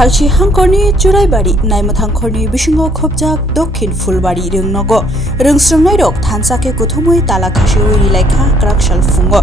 Thalchi hangkorni Churaibari Naimathangkhorni bisingo khopjak Dokhin Fulbari Rungnogo Rungsrungnai rok thansake kuthumui tala khasiwi laikha krakshal fungo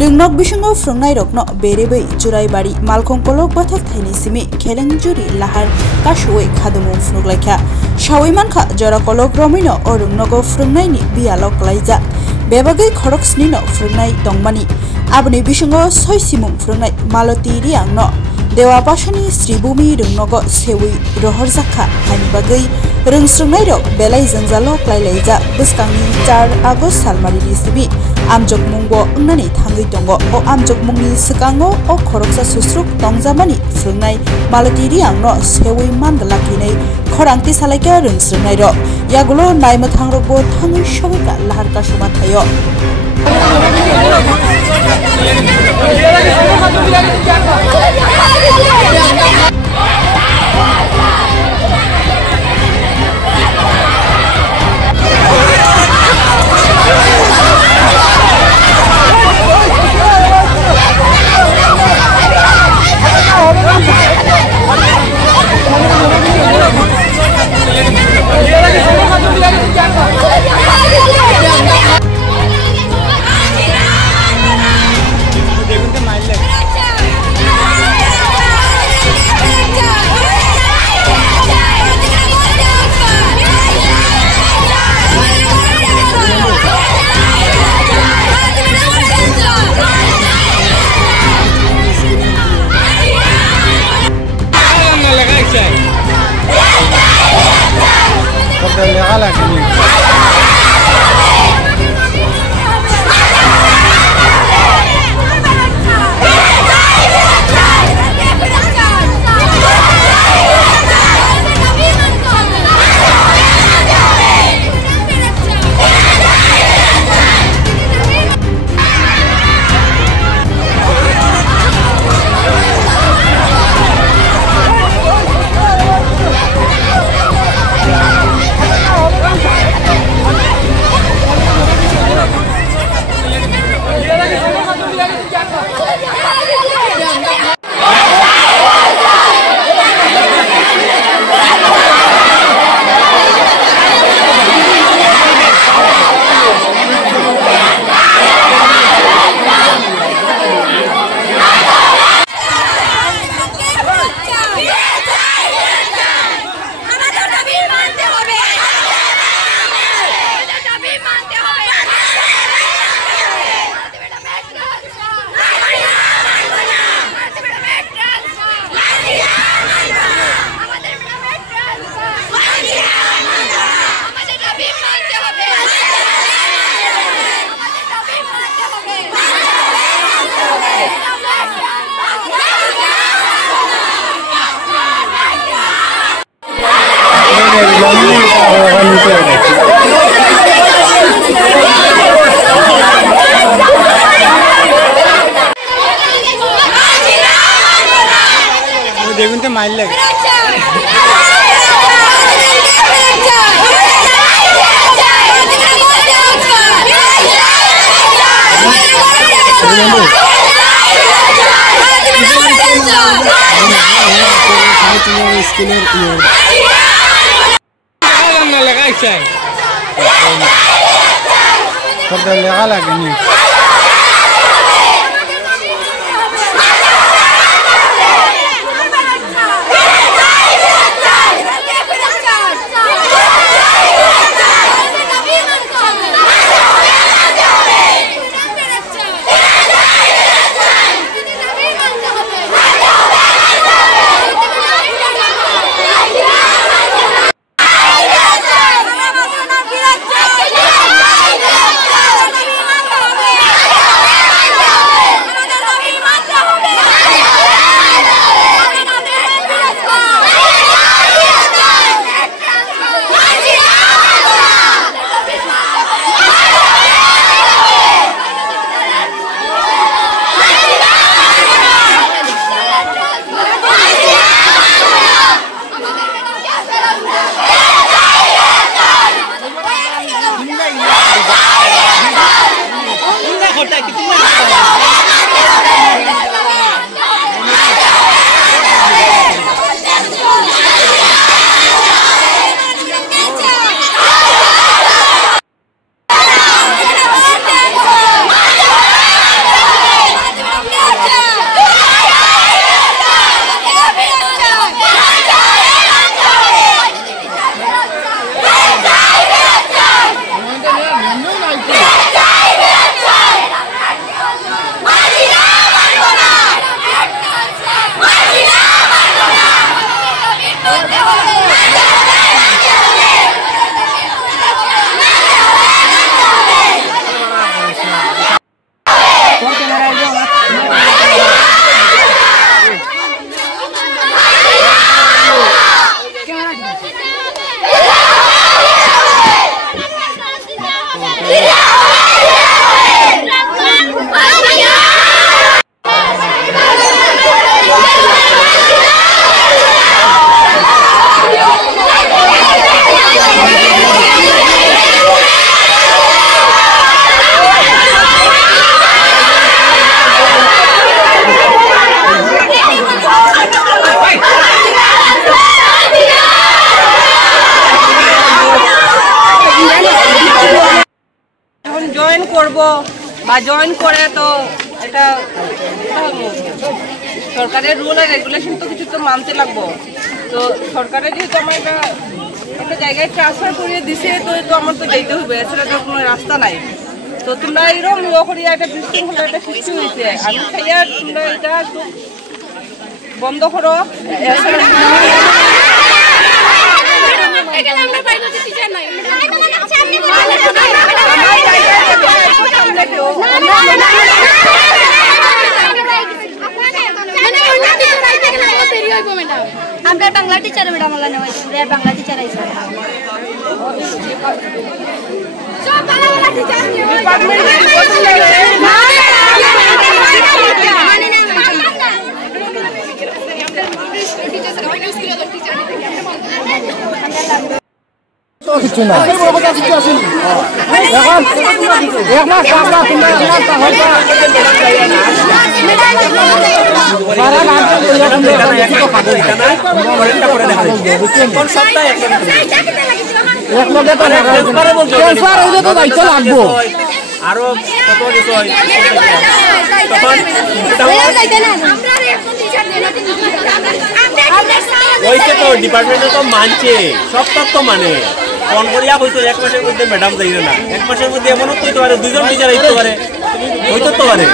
Rungnog bisingo frungnai rokno berebei Churaibari Malkhongkolok bathak thaini simi Khelengjuri lahar kashuwi khadumu phnuklaikha Shawimankha Jorakolok Romino o Rungnogo frungnaini bialok laija Bebagai khorok snino frungnai tongmani Abni bisingo soisimung frungnai Maloti riangno Dewa Pasani Sribumi Rungnogo Sewi Rohorjaka Hanibagai Rungsrungnai rok belai jangjalo klailaija Bwskangni 4 August salmarili sibi Amjok mungbo ungnani thangui tongo o amjok mungni skango o khoroksa susruk tongjamani frungnai Maloti riangno Sewi mandalakinai khorangti salaika rungsrungnai rok yagulo naimathang rokbo thangui shogika lahar kasuma thayo দেখুন তো mile লাগে স্কুলের লাগাইছে কত লাগা লাগেনি করব বা জয়েন করে তো এটা সরকারের রুল আর রেগুলেশন তো কিছু তো মানতে লাগবো। তো সরকারের যেহেতু আমার একটা জায়গায় ট্রান্সফার করিয়ে দিছে তো আমার তো যেতে হবে, এছাড়া তো কোনো রাস্তা নাই। তো তোমরা এরকম করিয়া একটা বিশৃঙ্খলা একটা সৃষ্টি হয়েছে, আমি চাইয়া তোমরা এটা একটু বন্ধ করো। আমরা বাংলা টিচার ম্যাডাম আল্লাহ নেওয়াই বাংলা টিচার আইসা সব বাংলা টিচার কিছু না এখন এক মাস লাগবো আরো কত কিছু হয়েছে তো ডিপার্টমেন্টে তো মানছে, সব তত্ত্ব মানে ফোন করিয়া হয়তো 1 মাসের মধ্যে ম্যাডাম যাইবে না, 1 মাসের মধ্যে এমনও তো হইতে পারে 2জন টিচার আইতে পারে, হইতে তো পারে।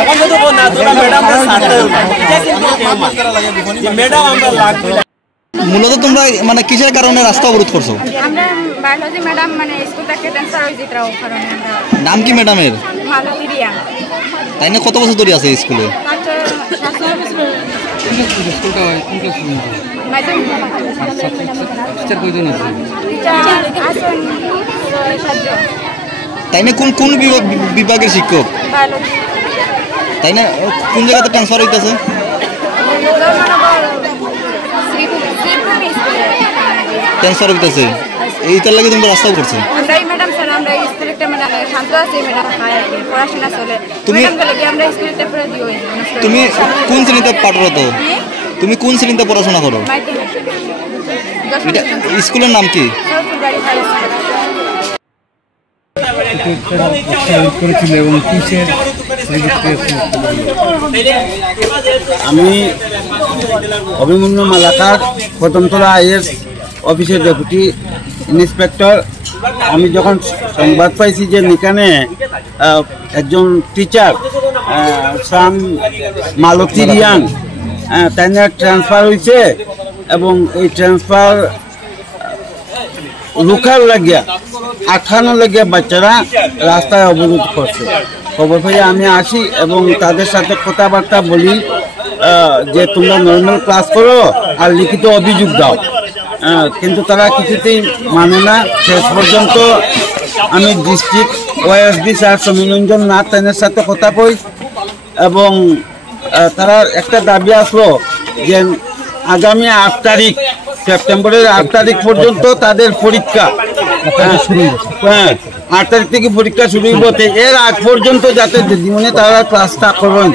এখন যদি না তোরা ম্যাডাম ম্যাডাম আমরা লাগবে। মূলত তোমরা মানে কিসের কারণে রাস্তা অবরোধ করছো? আমরা বায়োলজি ম্যাডাম মানে স্কুল থেকে ট্রান্সফার হয়ে যেতে কারণে আমরা। নাম কি ম্যাডামের? মালতী রিয়া। তাই না কত বছর ধরে আছে স্কুলে? তাই না কোন কোন বিভাগের শিক্ষক? তাই না কোন জায়গাতে ট্রান্সফার হইতেছে? ট্রান্সফার হইতেছে, এইটার লাগে তোমরা রাস্তা করছো? তুমি কোন শ্রেণীতে পাঠরত? তুমি কোন শ্রেণীতে পড়াশোনা করো? স্কুলের নাম কি? আমি অভিমন্যু মালাকার, প্রথমতলা আইএস অফিসের ডেপুটি ইন্সপেক্টর। আমি যখন সংবাদ পাইছি যে এখানে একজন টিচার সাম মালতী রিয়াং তাই ট্রান্সফার হয়েছে এবং এই ট্রান্সফার রুখার লাগিয়া আটকানোর লাগিয়া বাচ্চারা রাস্তায় অবরোধ করছে। খবর পেয়ে আমি আসি এবং তাদের সাথে কথাবার্তা বলি যে তোমরা নর্মাল ক্লাস করো আর লিখিত অভিযোগ দাও, কিন্তু তারা কিছুতেই মানে না। শেষ পর্যন্ত আমি ডিস্ট্রিক্ট ওএসডি স্যার সমীরঞ্জন নাথ তাদের সাথে কথা কই এবং তারা একটা দাবি আসলো যে আগামী 8 তারিখ সেপ্টেম্বরের 8 তারিখ পর্যন্ত তাদের পরীক্ষা শুরু, 8 তারিখ থেকে পরীক্ষা শুরু হতে, এর আগ পর্যন্ত যাতে দিদিমণি তারা ক্লাসটা করেন।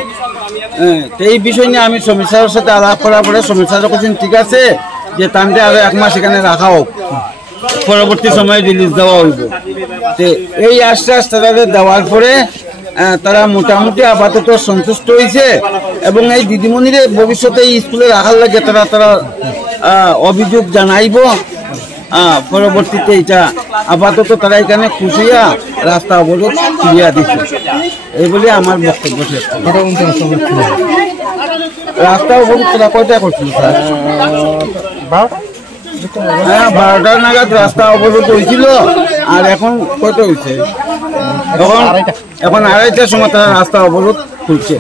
এই বিষয় নিয়ে আমি সমস্যার সাথে আলাপ করার পরে সমস্যাটা করছেন ঠিক আছে যে তান্ডে আরো 1 মাস এখানে রাখা হোক, পরবর্তী সময়ে রিলিজ দেওয়া হইব। এই আশ্বাস তাদের দেওয়ার পরে তারা মোটামুটি আপাতত সন্তুষ্ট হয়েছে এবং এই দিদিমণির ভবিষ্যতে এই স্কুলে রাখার লাগে তারা অভিযোগ জানাইব। পরবর্তীতে এটা আপাতত তারা এখানে খুশিয়া রাস্তা অবরোধ ফিরিয়া দিচ্ছে, এই বলে আমার বক্তব্য শেষ। রাস্তা অবরোধ তারা কয়টা করছিল স্যার? 12টা নাগাদ রাস্তা অবরোধ হয়েছিল, আর এখন কত হয়েছে? এখন 2:30টার সময় তারা রাস্তা অবরোধ খুলছে।